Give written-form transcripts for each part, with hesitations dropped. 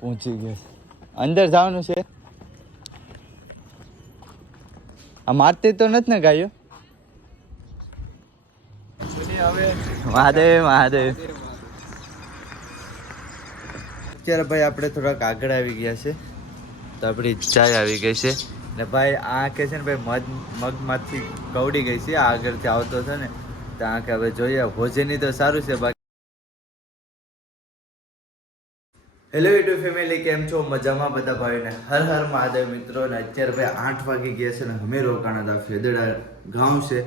પહોંચી ગયા અંદર જવાનું છે આ મારતી તો નથી ને ગાયો મહાદેવ મહાદેવ અત્યારે ભાઈ આપણે થોડાક આગળ આવી ગયા છે તો આપણી ચાય આવી ગઈ છે ને ભાઈ આ કે છે ને ભાઈ મગમાંથી કવડી ગઈ છે આગળથી આવતો છે ને તો આ કે હવે જોઈએ ભોજનની તો સારું છે બાકી હેલો યુટ્યુબ ફેમિલી કેમ છો મજામાં બધા ભાઈને હર હર મહાદેવ મિત્રો ને અત્યારે ભાઈ 8 વાગી ગયા છે ને અમે રોકાણા હતા ફેદડા ગામ છે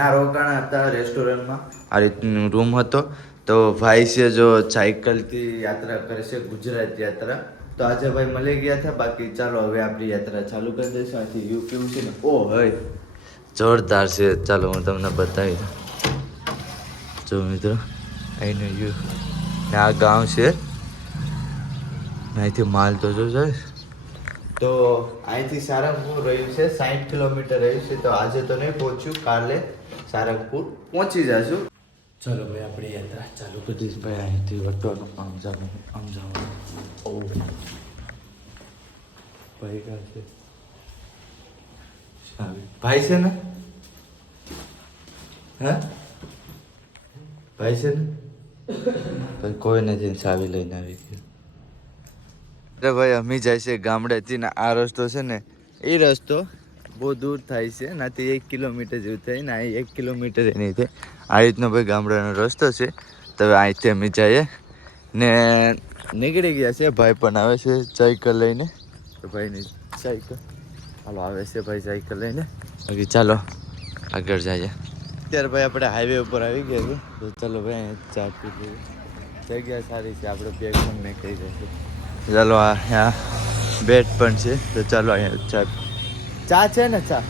ના રોકાણા હતા રેસ્ટોરન્ટમાં આ રીતનું રૂમ હતો તો ભાઈ છે જો સાયકલથી યાત્રા કરે છે ગુજરાત યાત્રા તો આજે ભાઈ મળી ગયા હતા બાકી ચાલો હવે આપણી યાત્રા ચાલુ કરી દઈશું અહીંથી વ્યૂ કેવું છે ને ઓ હય જોરદાર છે ચાલો હું તમને બતાવી દઉં જો મિત્રો અહીંનું વ્યૂ ને આ ગામ છે અહીંથી માલ તો જો જાય તો અહીંથી સારંગપુર રહ્યું છે 60 કિલોમીટર રહ્યું છે તો આજે તો નહીં પહોંચ્યું કાલે સારંગપુર પહોંચી જશું ચલો ભાઈ આપણી યાત્રા ચાલુ કરી દઈશ ભાઈ અહીંથી વટવાનું આમ જવાનું ઓ ભાઈ કા છે ભાઈ છે ને હા ભાઈ છે ને ભાઈ કોઈ નથી સાવી લઈને આવી ગયો અરે ભાઈ અમે જાય છે ગામડેથી ને આ રસ્તો છે ને એ રસ્તો બહુ દૂર થાય છે નાથી 1 કિલોમીટર જેવું થાય ને અહીં 1 કિલોમીટર નહીં થાય આ રીતનો ભાઈ ગામડાનો રસ્તો છે તો હવે અહીંથી અમે જઈએ ને નીકળી ગયા છે ભાઈ પણ આવે છે સાયકલ લઈને તો ભાઈની સાયકલ હાલો આવે છે ભાઈ સાયકલ લઈને બાકી ચાલો આગળ જઈએ અત્યારે ભાઈ આપણે હાઈવે ઉપર આવી ગયા છે તો ચાલો ભાઈ અહીંયા ચા પી લઈએ જગ્યા સારી છે આપણે બેગ પણ મેં કહી જશે ચાલો અહીંયા બેટ પણ છે તો ચાલો અહીંયા ચા છે ને ચા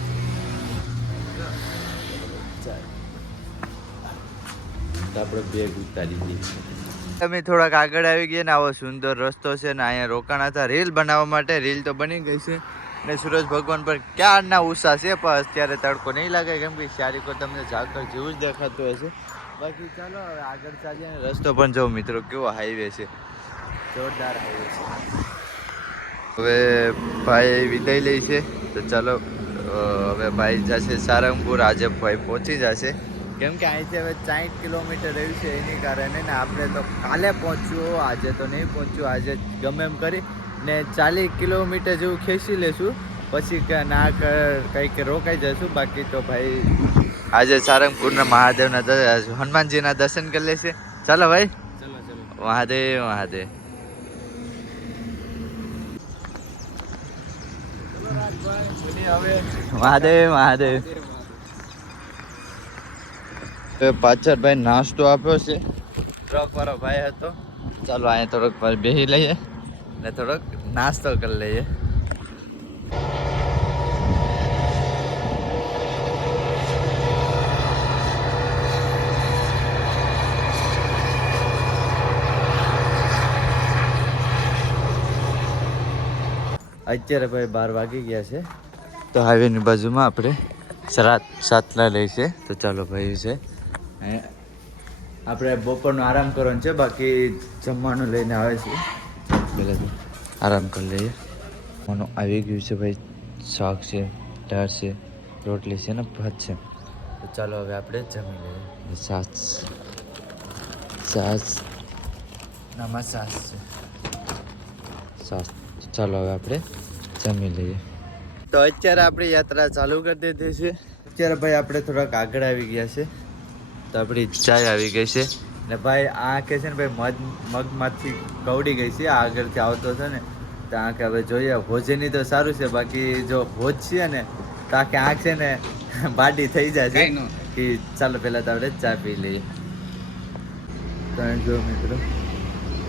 આપણે બેગ ઉતારી દઈએ અમે થોડાક આગળ આવી ગયા ને આવો સુંદર રસ્તો છે ને અહીંયા રોકાણા હતા રીલ બનાવવા માટે રીલ તો બની ગઈ છે ને સૂરજ ભગવાન પર ક્યારના ઉષા છે પણ અત્યારે તડકો નહીં લાગે કેમ કે ચારીકો તમને ઝાકળ જેવું જ દેખાતું હશે બાકી ચાલો હવે આગળ ચાલીએ ને રસ્તો પણ જો મિત્રો કેવો હાઈવે છે જોરદાર હાઈવે છે હવે ભાઈ વિદાય લે છે તો ચાલો હવે ભાઈ જશે સારંગપુર આજે ભાઈ પહોંચી જશે કેમ કે અહીંથી હવે 60 કિલોમીટર રહ્યું છે એની કારણે ને આપણે તો કાલે પહોંચ્યું આજે તો નહીં પહોંચ્યું આજે ગમે એમ કરી ને 40 કિલોમીટર જેવું ખેંચી લેશું પછી ના કંઈક રોકાઈ જશું બાકી તો ભાઈ આજે સારંગપુરના મહાદેવના હનુમાનજીના દર્શન કરી લેશે ચાલો ભાઈ મહાદેવ મહાદેવ મહાદેવ મહાદેવ પાછળ ભાઈ નાસ્તો આપ્યો છે ટ્રક વાળો ભાઈ હતો ચાલો અહીંયા થોડોક બેસી લઈએ ને થોડોક નાસ્તો કરી લઈએ અત્યારે ભાઈ 12 વાગી ગયા છે તો હાઈવેની બાજુમાં આપણે સાતલા લઈ છે તો ચાલો ભાઈ છે આપણે બપોરનો આરામ કરવાનો છે બાકી જમવાનું લઈને આવે છે પહેલાં આરામ કરી લઈએ મને આવી ગયું છે ભાઈ શાક છે દાળ છે રોટલી છે ને ભાત છે તો ચાલો હવે આપણે જમી લઈએ છાશ નામાં છાશ છે છાશ ચાલો હવે આપણે જમી લઈએ તો અત્યારે આપણી યાત્રા ચાલુ કરી દીધી છે અત્યારે ભાઈ આપણે થોડાક આગળ આવી ગયા છે તો આપણી ચાય આવી ગઈ છે ને ભાઈ આ કે છે ને ભાઈ મગમાંથી કવડી ગઈ છે આગળથી આવતો છે ને તો આ કે હવે જોઈએ ભોજનની તો સારું છે બાકી જો ભોજ છીએ ને તો આ કે આંખ છે ને બાડી થઈ જાય છે કે ચાલો પહેલાં તો આપણે ચા પી લઈએ તો જો મિત્રો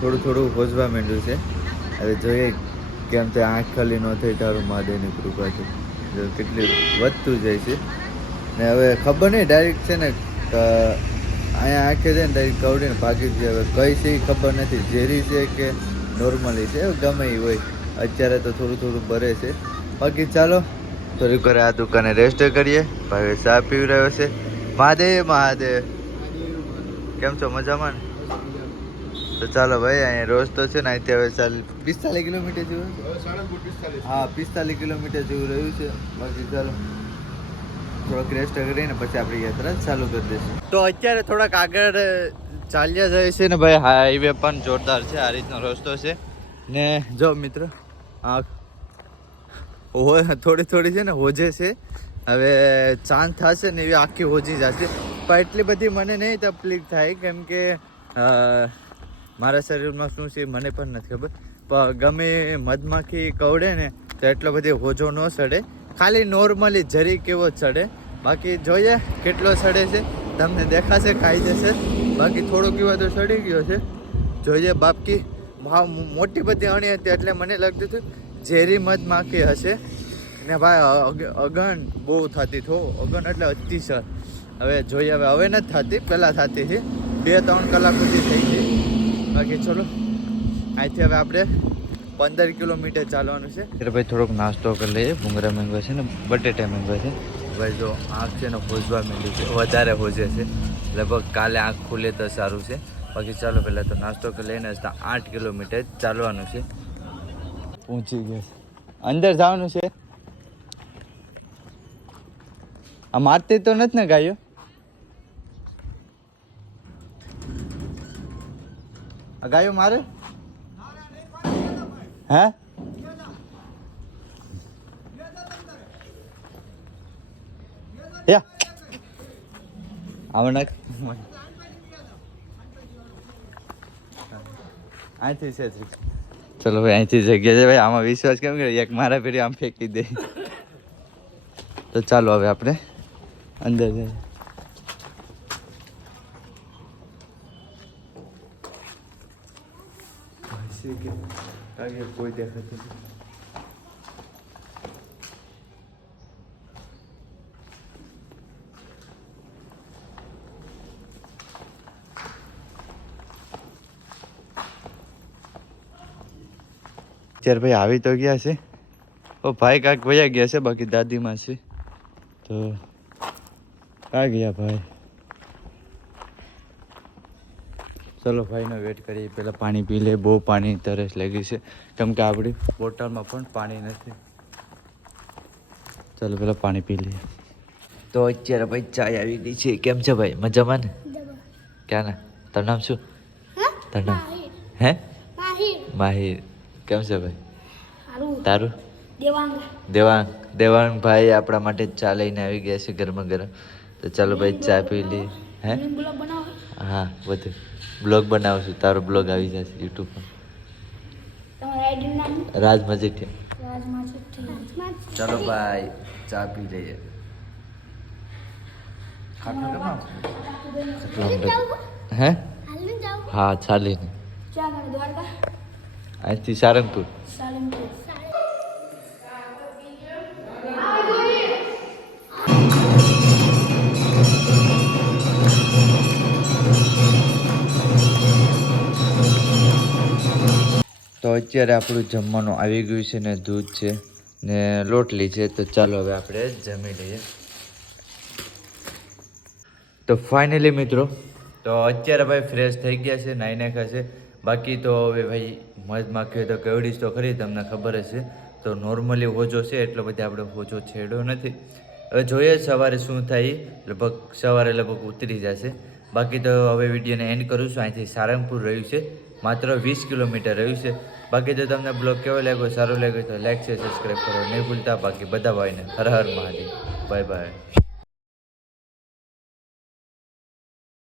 થોડું ભોજવા માંડ્યું છે હવે જોઈએ કેમ તે આંખ ખાલી ન થઈ તારું મહાદેવની કૃપાથી જો કેટલી વધતું જાય છે ને હવે ખબર નહીં ડાયરેક્ટ છે ને અહીંયા આંખે છે ને ડાયરેક્ટ કવડીને ભાગી જ હવે કઈ છે એ ખબર નથી ઝેરી છે કે નોર્મલી છે ગમે એ હોય અત્યારે તો થોડું ભરે છે બાકી ચાલો થોડીક વાર આ દુકાને રેસ્ટ કરીએ ભાઈ ચા પીવી રહ્યો છે મહાદેવ મહાદેવ કેમ છો મજામાં ને તો ચાલો ભાઈ અહીંયા રોજ તો છે ને અહીંથી હવે 45 કિલોમીટર જેવું હા 45 કિલોમીટર જેવું રહ્યું છે બાકી ચાલો થોડોક રેસ્ટ કરીને પછી આપણી યાત્રા ચાલુ કરી દઈશું. તો અત્યારે થોડાક આગળ ચાલ્યા જાય છે ને ભાઈ હાઈવે પણ જોરદાર છે. આ રીતનો રસ્તો છે ને જો મિત્રો આ થોડી છે ને હોજે છે. હવે ચાંદ થશે ને એવી આખી હોજી જશે પણ એટલી બધી મને નહીં તકલીફ થાય કેમ કે મારા શરીરમાં શું છે મને પણ નથી ખબર. પણ ગમે મધમાખી કવડે ને તો એટલો બધી હોજો ન સડે, ખાલી નોર્મલી જરી કેવો જ સડે. બાકી જોઈએ કેટલો સડે છે તમને દેખાશે, ખાઈ જશે. બાકી થોડોક એવા તો સડી ગયો છે જોઈએ. બાપકી મોટી બધી અણી હતી એટલે મને લાગતું હતું ઝેરી મધમાખી હશે ને ભાઈ અગણ બહુ થતી અગણ એટલે અતિશય. હવે જોઈએ હવે નથી થતી, પહેલાં થતી હતી 2-3 કલાક સુધી થઈ ગઈ. બાકી ચલો અહીંથી હવે આપણે 15 કિલોમીટર ચાલવાનું છે. એટલે ભાઈ થોડોક નાસ્તો કરી લઈએ. ભૂંગળા મેંગો છે ને બટેટા મેંગો છે ભાઈ. જો આંખ છે ને હોજવા માંડી છે, વધારે હોજે છે. લગભગ કાલે આંખ ખુલે તો સારું છે. બાકી ચાલો પહેલાં તો નાસ્તો કરી લઈને 8 કિલોમીટર ચાલવાનું છે. પહોંચી ગયા છે, અંદર જવાનું છે. આ મારતી તો નથી ને ગાયો? આ ગાયો મારે હે? આવણ અહીંથી છે. ચલો ભાઈ અહીંથી જગ્યા છે ભાઈ. આમાં વિશ્વાસ કેમ કરે? એક મારા પેઢી આમ ફેંકી દે. તો ચાલો હવે આપણે અંદર જઈએ. કોઈ દેખાતું નથી. અત્યારે ભાઈ આવી તો ગયા છે. ઓ ભાઈ કાંઈક વયા ગયા છે, બાકી દાદીમાં છે. તો ક્યાં ગયા ભાઈ? ચલો ભાઈનો વેટ કરીએ. પહેલાં પાણી પી લે. બહુ પાણી તરસ લાગી છે કેમ કે આપણી બોટલમાં પણ પાણી નથી. ચલો પહેલાં પાણી પી લઈએ. તો અત્યારે ભાઈ ચાય આવી ગઈ છે. કેમ છે ભાઈ? મજામાં ને? ક્યાં ના? તારું નામ શું? તારું નામ હે? માહિર. કેમ છે ભાઈ? તારું? દેવાંગ ભાઈ આપણા માટે ચા લઈને આવી ગયા છે ગરમા ગરમ. તો ચાલો ભાઈ ચા પી લઈએ. હે? હા બધું બ્લોગ બનાવું છું. તારો બ્લોગ આવી જશે યુટ્યુબ પર. રાજ મજીઠિયા. ચાલો ભાઈ ચા પી લઈએ. હે? હા ચાલીને અહીંથી સારંગપુર. તો અત્યારે આપણું જમવાનું આવી ગયું છે ને દૂધ છે ને રોટલી છે. તો ચાલો હવે આપણે જમી લઈએ. તો ફાઇનલી મિત્રો તો અત્યારે ભાઈ ફ્રેશ થઈ ગયા છે, નાઈ નાખ્યા છે. બાકી તો હવે ભાઈ મધમાખીઓ તો કેવડી તો ખરી, તમને ખબર જ છે. તો નોર્મલી હોજો છે એટલો બધો આપણે હોજો છેડ્યો નથી. હવે જોઈએ સવારે શું થાય. લગભગ સવારે ઉતરી જશે. બાકી તો હવે વિડીયોને એન્ડ કરું છું. અહીંથી સારંગપુર રહ્યું છે માત્ર 20 કિલોમીટર રહ્યું છે. બાકી તો તમને બ્લોગ કેવો લાગ્યો, સારો લાગ્યો તો લાઈક છે, સબસ્ક્રાઈબ કરો નહીં ભૂલતા. બાકી બધા ભાઈને હર હર મહાદેવ. Bye by.